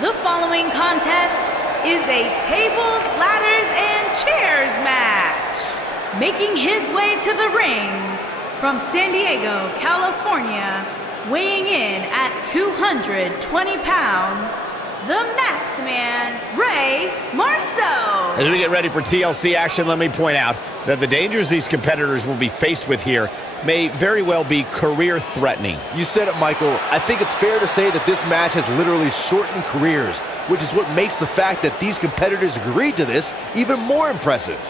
The following contest is a tables, ladders, and chairs match. Making his way to the ring from San Diego, California, weighing in at 220 pounds, the masked man, Rey Mysterio. As we get ready for TLC action, let me point out that the dangers these competitors will be faced with here may very well be career-threatening. You said it, Michael. I think it's fair to say that this match has literally shortened careers, which is what makes the fact that these competitors agreed to this even more impressive.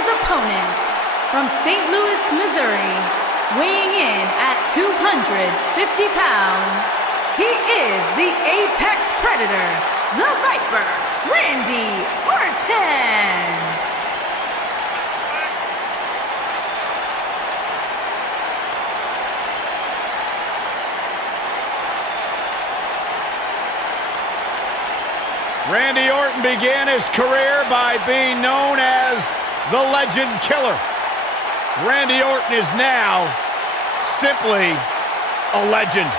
Opponent from St. Louis, Missouri, weighing in at 250 pounds, he is the Apex Predator, the Viper, Randy Orton. Randy Orton began his career by being known as the Legend Killer. Randy Orton is now simply a legend.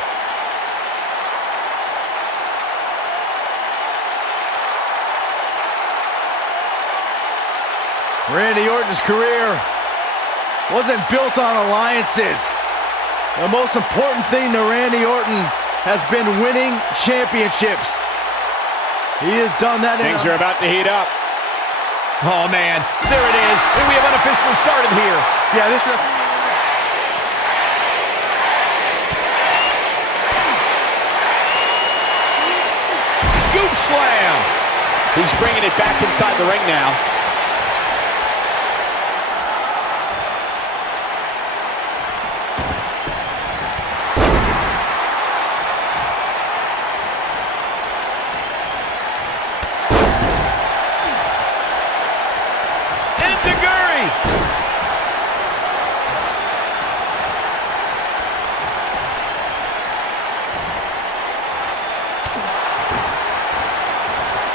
Randy Orton's career wasn't built on alliances. The most important thing to Randy Orton has been winning championships. He has done that. Things are about to heat up. Oh, man, there it is, and we have unofficially started here. Yeah, this... Scoop slam! He's bringing it back inside the ring now.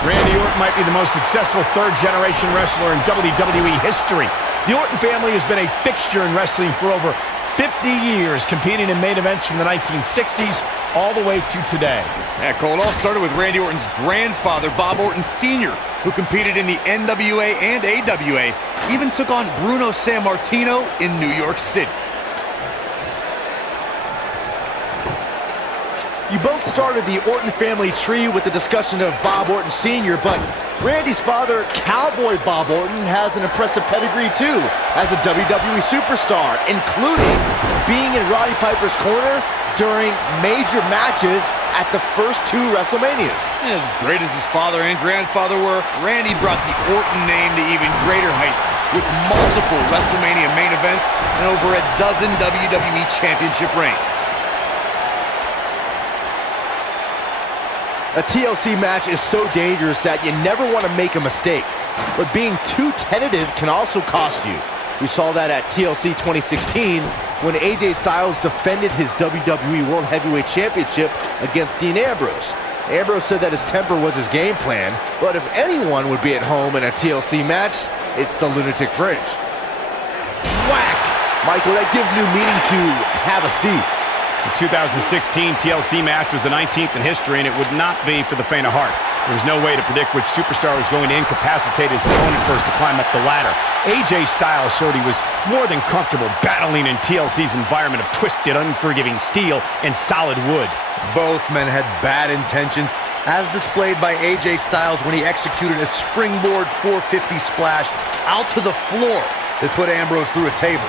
Randy Orton might be the most successful third-generation wrestler in WWE history. The Orton family has been a fixture in wrestling for over 50 years, competing in main events from the 1960s all the way to today. Yeah, Cole, it all started with Randy Orton's grandfather, Bob Orton Sr., who competed in the NWA and AWA, even took on Bruno Sammartino in New York City. You both started the Orton family tree with the discussion of Bob Orton Sr., but Randy's father, Cowboy Bob Orton, has an impressive pedigree too as a WWE superstar, including being in Roddy Piper's corner during major matches at the first two WrestleManias. As great as his father and grandfather were, Randy brought the Orton name to even greater heights with multiple WrestleMania main events and over a dozen WWE Championship reigns. A TLC match is so dangerous that you never want to make a mistake, but being too tentative can also cost you. We saw that at TLC 2016 when AJ Styles defended his WWE World Heavyweight Championship against Dean Ambrose. Ambrose said that his temper was his game plan, but if anyone would be at home in a TLC match, it's the Lunatic Fringe. Whack! Michael, that gives new meaning to have a seat. The 2016 TLC match was the 19th in history, and it would not be for the faint of heart. There was no way to predict which superstar was going to incapacitate his opponent first to climb up the ladder. AJ Styles showed he was more than comfortable battling in TLC's environment of twisted, unforgiving steel and solid wood. Both men had bad intentions, as displayed by AJ Styles when he executed a springboard 450 splash out to the floor that put Ambrose through a table.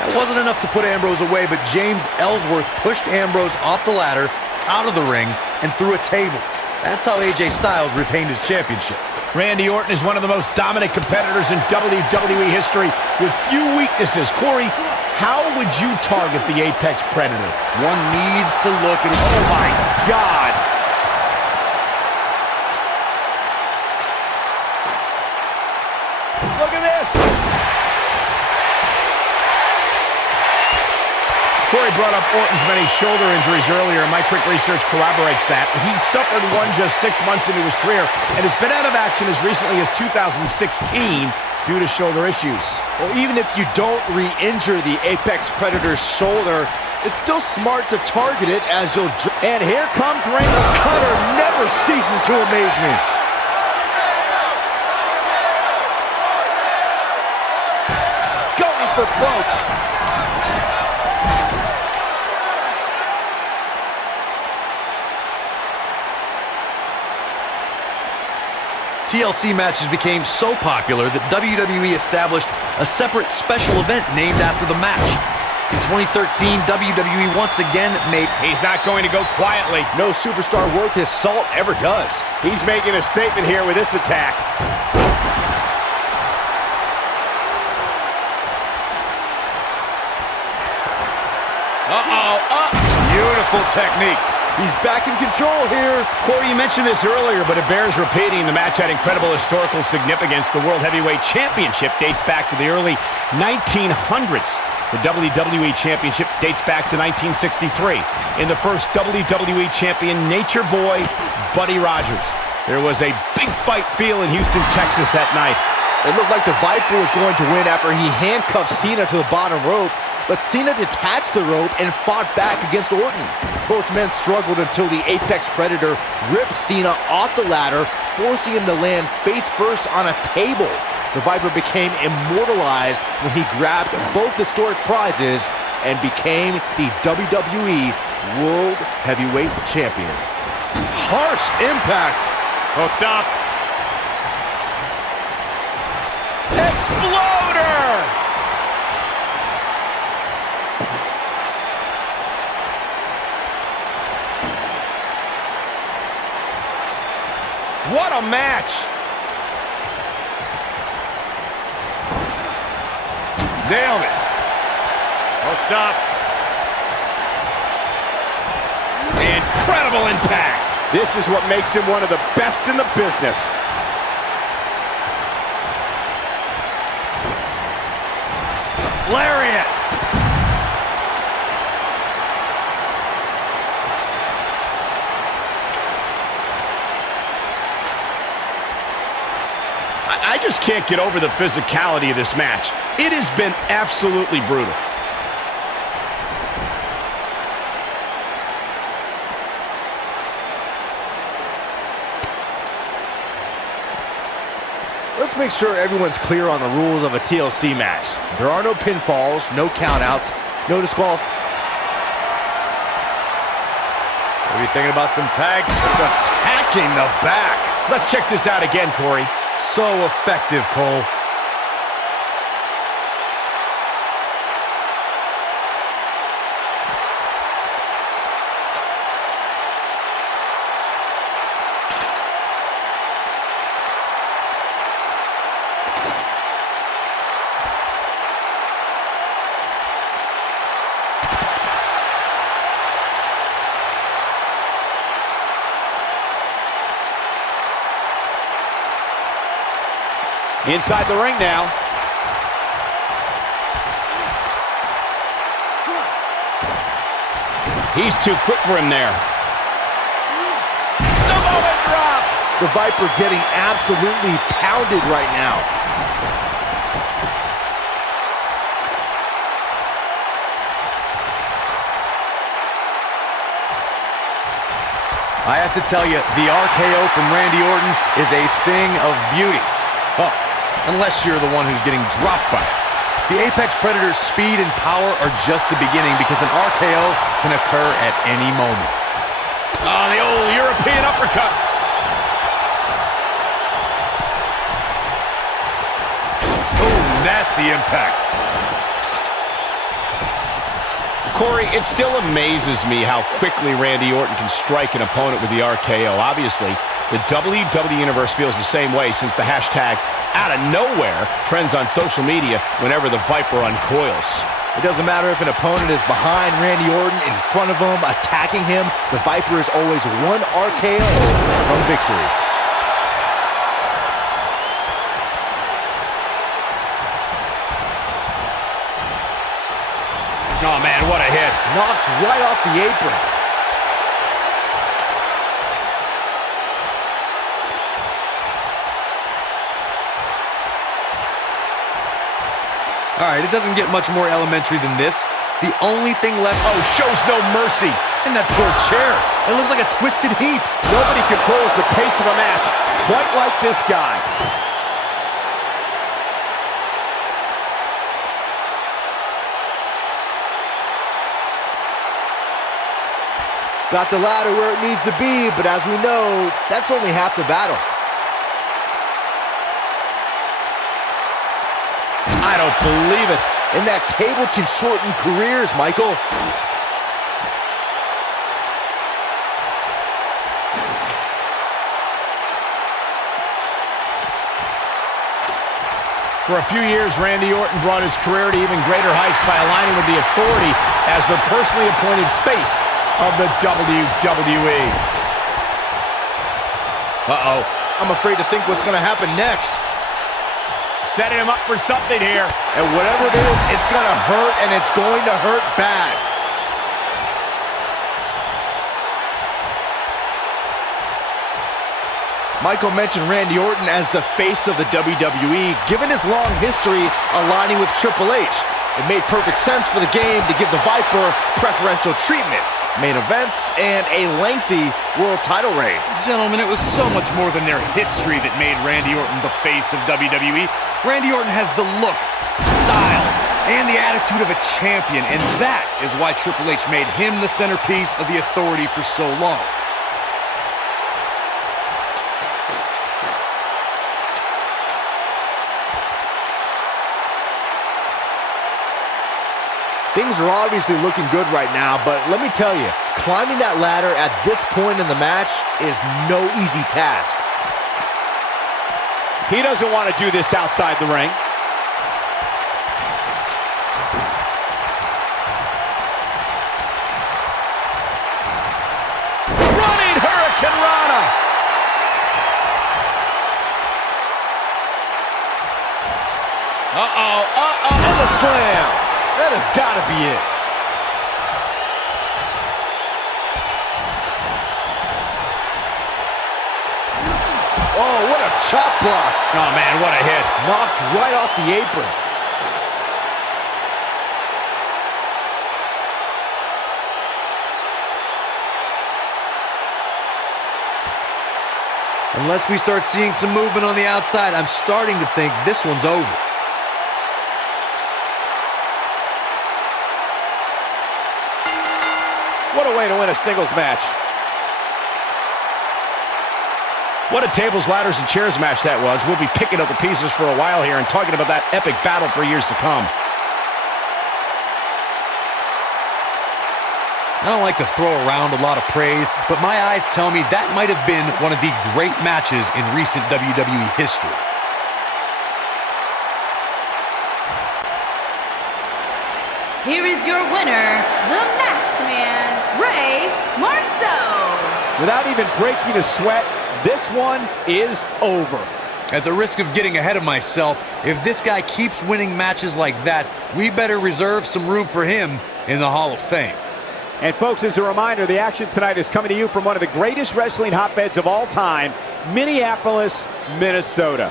That wasn't enough to put Ambrose away, but James Ellsworth pushed Ambrose off the ladder, out of the ring, and through a table. That's how AJ Styles retained his championship. Randy Orton is one of the most dominant competitors in WWE history with few weaknesses. Corey, how would you target the Apex Predator? One needs to look at... Oh, my God! Look at this! Corey brought up Orton's many shoulder injuries earlier, and my quick research corroborates that. He suffered one just 6 months into his career and has been out of action as recently as 2016 due to shoulder issues. Well, even if you don't re-injure the Apex Predator's shoulder, it's still smart to target it as you'll... And here comes Rey. The cutter never ceases to amaze me. Going for broke. TLC matches became so popular that WWE established a separate special event named after the match. In 2013, WWE once again made... He's not going to go quietly. No superstar worth his salt ever does. He's making a statement here with this attack. Beautiful technique. He's back in control here. Corey, you mentioned this earlier, but it bears repeating. The match had incredible historical significance. The World Heavyweight Championship dates back to the early 1900s. The WWE Championship dates back to 1963. In the first WWE Champion, Nature Boy, Buddy Rogers. There was a big fight feel in Houston, Texas that night. It looked like the Viper was going to win after he handcuffed Cena to the bottom rope, but Cena detached the rope and fought back against Orton. Both men struggled until the Apex Predator ripped Cena off the ladder, forcing him to land face first on a table. The Viper became immortalized when he grabbed both historic prizes and became the WWE World Heavyweight Champion. Harsh impact. Hooked up. Exploder! What a match! Nailed it. Hooked up. Incredible impact. This is what makes him one of the best in the business. Lariat. I just can't get over the physicality of this match. It has been absolutely brutal. Let's make sure everyone's clear on the rules of a TLC match. There are no pinfalls, no countouts, no disqualifications. What are you thinking about some tags? Just attacking the back. Let's check this out again, Corey. So effective, Cole. Inside the ring now. He's too quick for him there. Samoa drop. The Viper getting absolutely pounded right now. I have to tell you, the RKO from Randy Orton is a thing of beauty. Oh, unless you're the one who's getting dropped by it. The Apex Predator's speed and power are just the beginning because an RKO can occur at any moment. Oh, the old European uppercut. Oh, nasty impact. Corey, it still amazes me how quickly Randy Orton can strike an opponent with the RKO. Obviously, the WWE Universe feels the same way since the hashtag out of nowhere trends on social media whenever the Viper uncoils. It doesn't matter if an opponent is behind Randy Orton, in front of him, attacking him. The Viper is always one RKO from victory. Oh, man, what a hit. Knocked right off the apron. All right, it doesn't get much more elementary than this. The only thing left... Oh, shows no mercy. And that poor chair. It looks like a twisted heap. Nobody controls the pace of a match quite like this guy. Got the ladder where it needs to be, but as we know, that's only half the battle. I don't believe it. And that table can shorten careers, Michael. For a few years, Randy Orton brought his career to even greater heights by aligning with the Authority as the personally appointed face of the WWE. Uh-oh. I'm afraid to think what's going to happen next. Setting him up for something here. And whatever it is, it's going to hurt, and it's going to hurt bad. Michael mentioned Randy Orton as the face of the WWE, given his long history aligning with Triple H. It made perfect sense for the game to give the Viper preferential treatment, main events, and a lengthy world title reign. Gentlemen, it was so much more than their history that made Randy Orton the face of WWE. Randy Orton has the look, style, and the attitude of a champion, and that is why Triple H made him the centerpiece of the Authority for so long. Things are obviously looking good right now, but let me tell you, climbing that ladder at this point in the match is no easy task. He doesn't want to do this outside the ring. Running Hurricane Rana. And the slam. That has got to be it. Oh, what a chop block. Oh, man, what a hit. Knocked right off the apron. Unless we start seeing some movement on the outside, I'm starting to think this one's over. What a way to win a singles match. What a tables, ladders, and chairs match that was. We'll be picking up the pieces for a while here and talking about that epic battle for years to come. I don't like to throw around a lot of praise, but my eyes tell me that might have been one of the great matches in recent WWE history. Here is your winner, the Masked Man, Rey Mysterio. Without even breaking a sweat, this one is over. At the risk of getting ahead of myself, if this guy keeps winning matches like that, we better reserve some room for him in the Hall of Fame. And folks, as a reminder, the action tonight is coming to you from one of the greatest wrestling hotbeds of all time, Minneapolis, Minnesota.